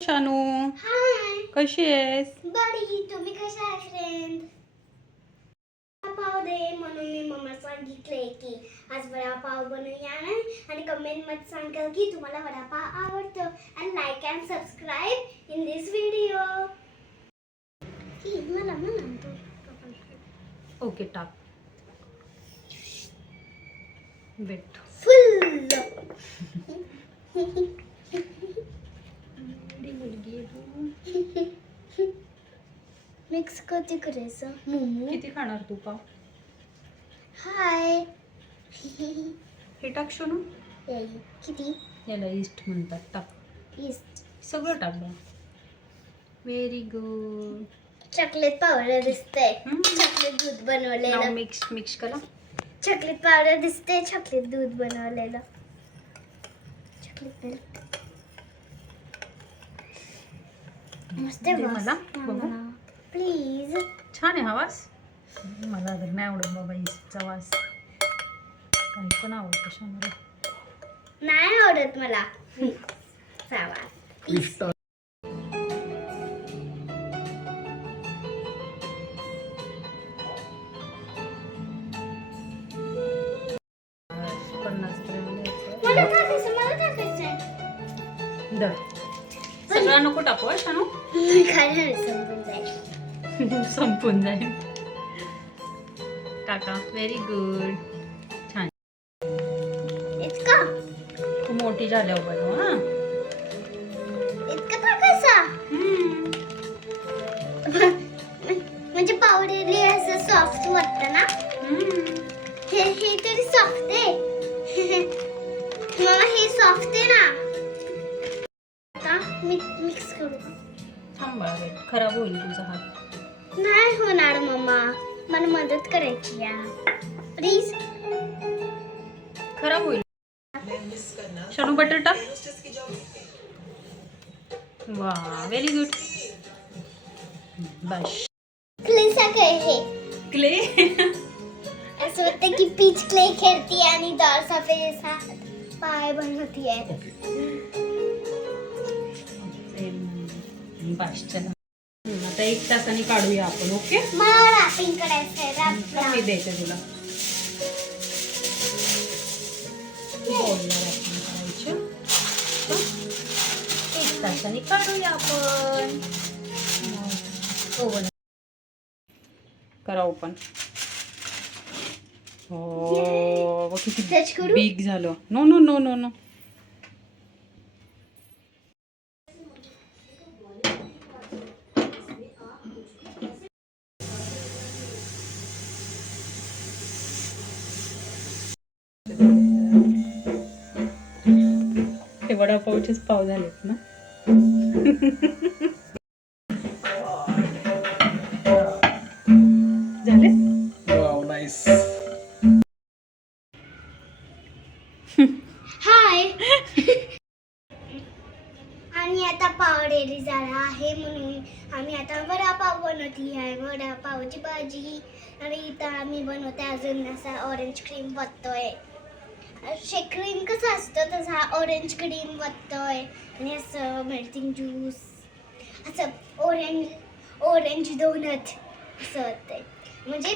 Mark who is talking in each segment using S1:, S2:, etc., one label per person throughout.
S1: शानू?
S2: हाय
S1: कशी आहेस?
S2: बडी तुम्ही कशा आहे फ्रेंड वडापाव दे म्हणून मी मम्मा सांगितले की आज वडापाव बनवूया ना आणि कमेंट मध्ये सांगा की तुम्हाला वडापाव आवडतो. आणि like and subscribe in this video मला मला
S1: ओके टाक. बेट
S2: फुल मिक्स कधी करायचं. मोमो.
S1: किती खाणार तू पाव?
S2: हाय.
S1: हे टाक शोनू
S2: किती?
S1: याला ईस्ट म्हणतात टाक.
S2: ईस्ट
S1: सगळं टाक बा. व्हेरी गुड
S2: चॉकलेट पावडर दिसतंय. चॉकलेट दूध
S1: नाव
S2: बनवलेलं
S1: मिक्स मिक्स करा.
S2: चॉकलेट पावडर दिसते चॉकलेट दूध बनवलेलं. चॉकलेट मिल्क मस्त
S1: मला, बघू.
S2: प्लीज
S1: छान आहे हा वास. मला तर नाही आवडत बाबा ईस्टचा वास. काही पण आवडतं शानूला
S2: नाही आवडत मला.
S1: सगळा नको टाकू हं, शानू?
S2: काय नाही समजून जाईल.
S1: संपून जाईल. टाका व्हेरी गुड छान.
S2: इतका?
S1: तू मोठी झाल्यावर बनव हा.
S2: इतका टाकायचा
S1: हम्म.
S2: म्हणजे पावडर असं सॉफ्ट वाटतं ना?
S1: हम्म.
S2: हे हे तरी सॉफ्ट आहे. मामा हे सॉफ्ट आहे ना? आता मी मिक्स करू?
S1: थांब खराब होईल तुझा हात.
S2: नाही होणार मम्मा मला मदत करायची या. प्लीज
S1: खराब होईल. शानू बटर टाक वा व्हेरी गुड बस.
S2: प्लीज काय हे
S1: क्ले?
S2: असं वाटतं की पीच क्ले खेळती आणि दाल सफेद असा पाय बनवती आहे
S1: बस चला. आता एक तासाने काढूया आपण ओके?
S2: मला रॅपिंग
S1: मी द्यायचं तुला. हं? एक तासाने काढूया आपण. ओव्हन करा ओपन हो किती? बिग झालं. No no no no no हे वडापावचेच पाव झालेत ना? झाले.
S2: हाय आणि आता पाव रेडी झाला आहे म्हणून आम्ही आता वडापाव बनवली आहे. वडापावची भाजी. आणि इथं आम्ही बनवते अजून असा ऑरेंज क्रीम वततोय. शेक्रीम कसं असतं? तसा ऑरेंज क्रीम वततोय आणि असं मेल्टिंग ज्यूस असं ऑरेंज ऑरेंज डोनट असं होतंय. म्हणजे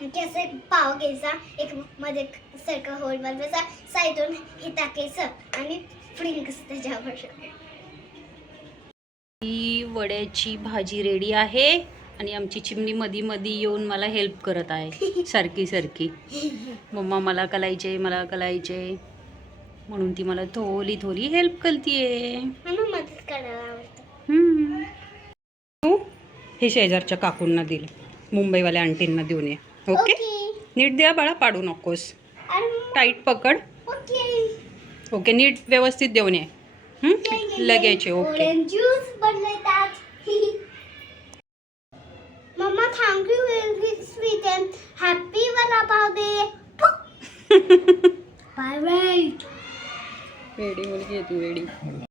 S2: की असं पाव घ्यायचा एक मध्ये सारखं होल बनवायचा साईडून हे टाकायचं आणि फ्रिंक्स त्याच्यावर.
S1: ही वड्याची भाजी रेडी आहे. आणि आमची चिमणी मधी मधी येऊन मला हेल्प करत आहे. सारखी सारखी. मम्मा मला कलायचे मला कलायचे. म्हणून ती मला थोडी थोडी हेल्प हम्म. हो, शेजारच्या काकूंना दिलं. मुंबईवाल्या आंटींना देऊन ये. ओके? नीट द्या बाळा पाडू नकोस. टाईट पकड.
S2: ओके.
S1: नीट व्यवस्थित देऊन ये. हम्म? लगेचे ओके. વેડી મુલગી તું વેડી